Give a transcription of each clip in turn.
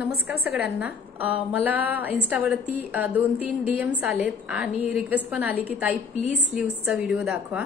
नमस्कार सगळ्यांना। मला इन्स्टावरती 2-3 डीएम्स आलेत आणि रिक्वेस्ट पण आली की ताई प्लीज स्लीव्सचा व्हिडिओ दाखवा,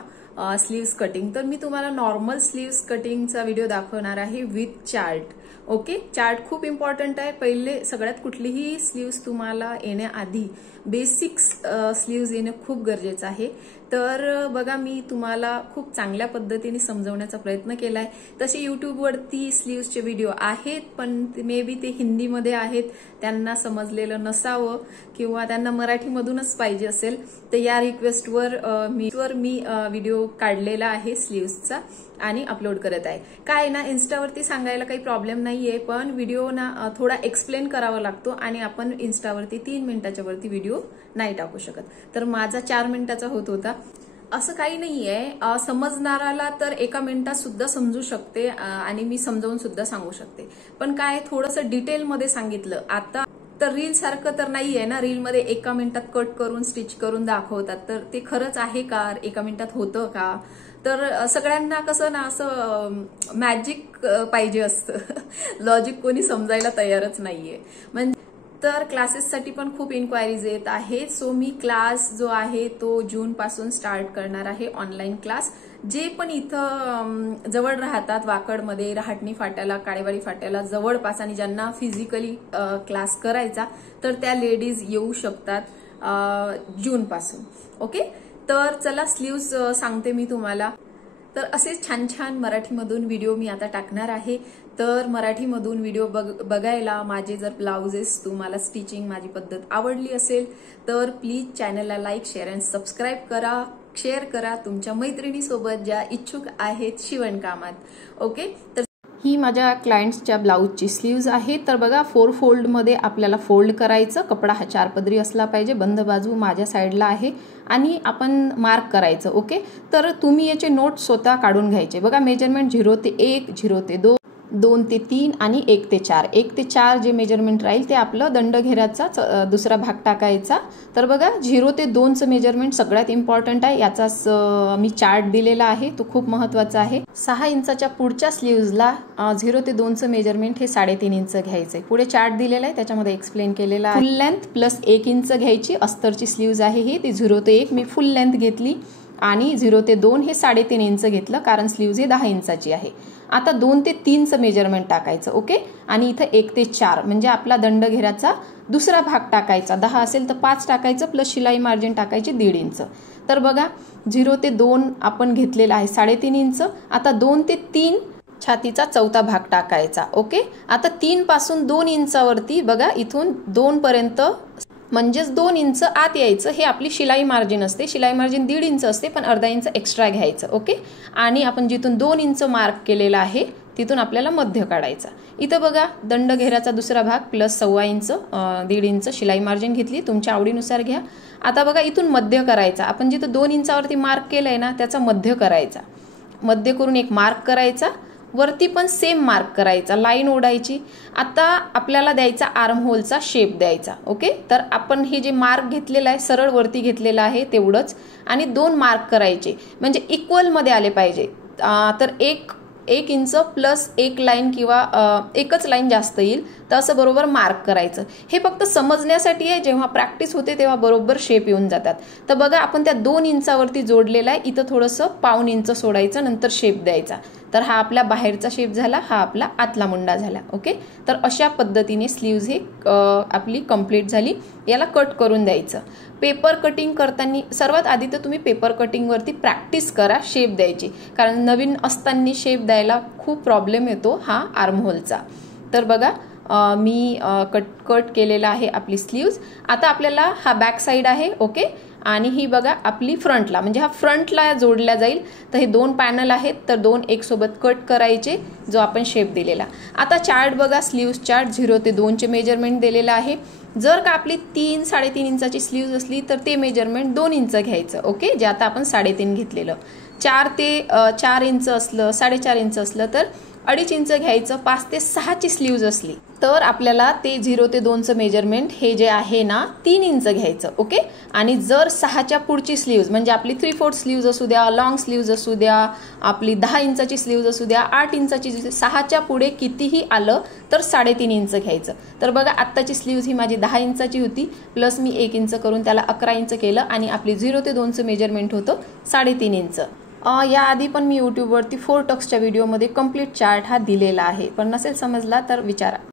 स्लीव्स कटिंग। तर मी तुम्हाला नॉर्मल स्लीव्स कटिंगचा व्हिडिओ दाखवणार आहे विथ चार्ट। ओके, चार्ट खूप इम्पॉर्टंट आहे। पहिले सगळ्यात कुठलीही स्लीव्स तुम्हाला येण्याआधी बेसिक्स स्लीव्स येणे खूप गरजेचं आहे। तर बघा, मी तुम्हाला खूप चांगल्या पद्धतीने समजवण्याचा प्रयत्न केलाय। तसे युट्यूबवरती स्लीव्सचे व्हिडिओ आहेत, पण मे बी ते हिंदीमध्ये आहेत, त्यांना समजलेलं नसावं किंवा त्यांना मराठीमधूनच पाहिजे असेल। तर या रिक्वेस्टवर मी व्हिडिओ काढलेला आहे स्लीव्सचा आणि अपलोड करत आहे। काय ना, इन्स्टावरती सांगायला काही प्रॉब्लेम नाहीये, पण व्हिडिओ ना थोडा एक्सप्लेन करावा लागतो आणि आपण इन्स्टावरती 3 मिनिटाच्या वरती व्हिडिओ नाही टाकू शकत। तर माझा 4 मिनिटाचा होत होता। असं काही नाहीये, समजणाराला तर 1 मिनिटात सुद्धा समजू शकते आणि मी समजावून सुद्धा सांगू शकते। पण काय, थोडंसं डिटेलमध्ये सांगितलं। आता तर रील सारखं तर नाहीये ना, रील मध्ये 1 मिनिटात कट करून स्टिच करून दाखवतात, तर ते खरंच आहे का? 1 मिनिटात होतं का? तर सगळ्यांना कसं ना, असं मॅजिक पाहिजे असतं, लॉजिक कोणी समजायला तयारच नाहीये। म्हणजे तर क्लासेससाठी पण खूप इन्क्वायरीज येत आहेत। सो मी क्लास जो आहे तो जून पासून स्टार्ट करणार आहे, ऑनलाईन क्लास। जे पण इथं जवळ राहतात, वाकडमध्ये, रहाटणी फाट्याला, काळेवाडी फाट्याला जवळपास, आणि ज्यांना फिजिकली क्लास करायचा, तर त्या लेडीज येऊ शकतात जून पासून। ओके, तर चला स्लीव्स सांगते मी तुम्हाला। तर असेच छान छान मराठीमधून व्हिडिओ मी आता टाकणार आहे। तर मराठीमधून व्हिडिओ बघायला, माझे जर ब्लाउजेस तुम्हाला स्टिचिंग माझी पद्धत आवडली असेल तर प्लीज चॅनलला लाईक, शेअर आणि सबस्क्राईब करा, शेअर करा तुमच्या मैत्रिणीसोबत ज्या इच्छुक आहेत शिवणकामात। ओके, तर ही माझ्या क्लायंट्सच्या ब्लाऊजची स्लीव्ज आहे। तर बघा, 4 फोल्डमध्ये आपल्याला फोल्ड करायचं। कपडा हा 4 पदरी असला पाहिजे, बंद बाजू माझ्या साईडला आहे आणि आपण मार्क करायचं। ओके, तर तुम्ही याचे नोट स्वतः काढून घ्यायचे। बघा, मेजरमेंट 0 ते 1, 0 ते 2, 2 ते 3 आणि 1 ते 4। 1 ते 4 जे मेजरमेंट राहील ते आपलं दंडघेराचा दुसरा भाग टाकायचा। तर बघा, 0 ते 2चं मेजरमेंट सगळ्यात इम्पॉर्टंट आहे। याचाच मी चार्ट दिलेला आहे, तो खूप महत्वाचा आहे। 6 इंचाच्या पुढच्या स्लीव्जला 0 ते 2चं मेजरमेंट हे 3.5 इंच घ्यायचंय। पुढे चार्ट दिलेला आहे, त्याच्यामध्ये एक्सप्लेन केलेला आहे। फुल लेंथ प्लस 1 इंच घ्यायची। अस्तरची स्लीव्ज आहे ही, ती 0 ते 1 मी फुल लेंथ घेतली आणि 0 ते 2 हे 3.5 इंच घेतलं, कारण स्लीव्ज ही 10 इंचाची आहे। आता 2 ते 3चं मेजरमेंट टाकायचं। ओके, आणि इथं 1 ते 4 म्हणजे आपला दंडघेराचा दुसरा भाग टाकायचा। 10 असेल तर 5 टाकायचं, प्लस शिलाई मार्जिन टाकायची 1.5 इंच। तर बघा, 0 ते 2 आपण घेतलेला आहे 3.5 इंच। आता 2 ते 3 छातीचा चौथा भाग टाकायचा। ओके, आता 3 पासून 2 इंचावरती बघा, इथून 2 पर्यंत म्हणजेच 2 इंच आत यायचं। हे आपली शिलाई मार्जिन असते। शिलाई मार्जिन 1.5 इंच असते, पण अर्धा इंच एक्स्ट्रा घ्यायचं। ओके, आणि आपण जिथून 2 इंच मार्क केलेला आहे तिथून आपल्याला मध्य काढायचा। इथं बघा, दंडघेराचा दुसरा भाग प्लस 1.25 इंच, 1.5 इंच शिलाई मार्जिन घेतली, तुमच्या आवडीनुसार घ्या। आता बघा, इथून मध्य करायचा। आपण जिथं 2 इंचावरती मार्क केलंय ना, त्याचा मध्य करायचा। मध्य करून एक मार्क करायचा, वरती पण सेम मार्क करायचा, लाईन ओढायची। आता आपल्याला द्यायचा आर्म होलचा शेप द्यायचा। ओके, तर आपण हे जे मार्क घेतलेला आहे, सरळ वरती घेतलेला आहे तेवढंच, आणि 2 मार्क करायचे, म्हणजे इक्वल मध्ये आले पाहिजे। तर 1 इंच प्लस 1 लाईन किंवा एकच लाईन जास्त येईल, तर असं बरोबर मार्क करायचं। हे फक्त समजण्यासाठी आहे, जेव्हा प्रॅक्टिस होते तेव्हा बरोबर शेप येऊन जातात। तर बघा, आपण त्या 2 इंचावरती जोडलेला आहे, इथं थोडंसं 1.25 इंच सोडायचं, नंतर शेप द्यायचा। तर हा आपला बाहेरचा शेप झाला, हा आपला आतला मुंडा झाला। ओके, तर अशा पद्धतीने स्लीव्ज ही आपली कंप्लीट झाली। याला कट करून द्यायचं। पेपर कटिंग करताना सर्वात आधी तर तुम्ही पेपर कटिंगवरती प्रॅक्टिस करा शेप द्यायची, कारण नवीन असताना शेप द्यायला खूप प्रॉब्लेम येतो हा आर्म होलचा। तर बघा, मी कट केलेला आहे आपली स्लीव्ज। आता आपल्याला हा बॅक साईड आहे। ओके, आणि ही बघा आपली फ्रंटला, म्हणजे हा फ्रंटला जोडल्या जाईल। तर हे 2 पॅनल आहेत, तर 2 एक सोबत कट करायचे, जो आपण शेप दिलेला। आता चार्ट बघा, स्लीव्ज चार्ट 0 ते 2चे मेजरमेंट दिलेलं आहे। जर का आपली 3-3.5 इंचाची स्लीव्ज असली तर ते मेजरमेंट 2 इंच घ्यायचं। ओके, जे आता आपण 3.5 घेतलेलं। 4 ते 4 इंच असलं, 4.5 इंच असलं तर 2.5 इंच घ्यायचं। 5 ते 6ची स्लीव्ज असली तर आपल्याला ते 0 ते 2चं मेजरमेंट हे जे आहे ना 3 इंच घ्यायचं. ओके. आणि जर 6च्या पुढची स्लीव्ज म्हणजे आपली 3/4 स्लीव्ज असू द्या, लॉंग स्लीव्ज असू द्या, आपली 10 इंचाची स्लीव्ज असू द्या, 8 इंचाची, 6च्या पुढे कितीही आलं तर 3.5 इंच घ्यायचं. तर बघा आत्ताची स्लीव्ज ही माझी 10 इंचाची होती, प्लस मी 1 इंच करून त्याला 11 इंच केलं आणि आपली 0 ते 2चं मेजरमेंट होतं 3.5 इंच. याआधी पण मी यूट्यूबवरती 4 टक्सच्या व्हिडिओमध्ये कंप्लीट चार्ट हा दिलेला आहे, पण नसेल समजला तर विचारा.